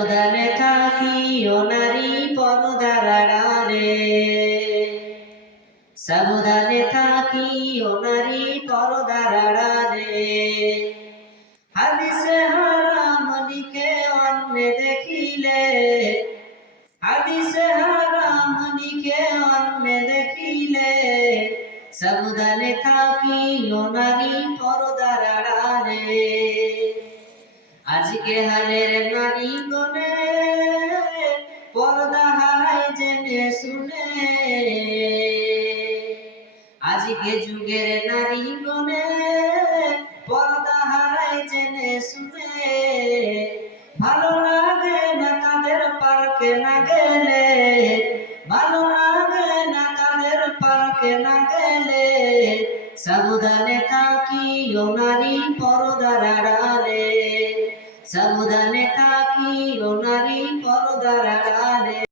সাবধানে থাকিও নারী পর্দার আড়ালে, সাবধানে থাকিও নারী পর্দার আড়ালে। হাদিসে হারাম লিখে অন্য দেখিলে, হাদিসে হারাম লিখে অন্য দেখিলে, সাবধানে থাকিও নারী পর্দার আড়ালে। আজকে হালের নারী গনে পর্দা হারাই জেনে শুনে, আজকে যুগের নারী গনে পর্দা হারাই জেনে শুনে। ভালো লাগে না তাদের পার্কে না গেলে, ভালো লাগে না তাদের পার্কে না গেলে, সাবধানে থাকিও নারী পর্দার আড়ালে, সাবধানে থাকিও নারী